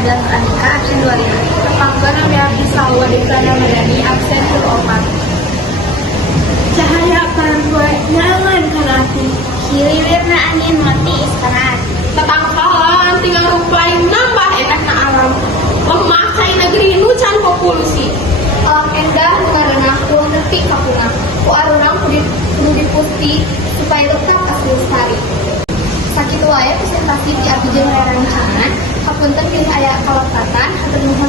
Bilang Andika absen 25. Faktor yang bisa wadikana Madani absen 24. Cahaya parampoe nyaman kana ati. Hilirna angin mati istanahan. Tatangkalan tinggal rupain nambah enak na alam. Memakai negeri nucan populusi. Alam endah karena ku ngerti kapuna. Ku arunang kudu dipusti supaya lengkap asli lestari. Sakit wae presentasi di abdi jeung rerencangan. Hapunten geus aya kalapatan hatur nuhun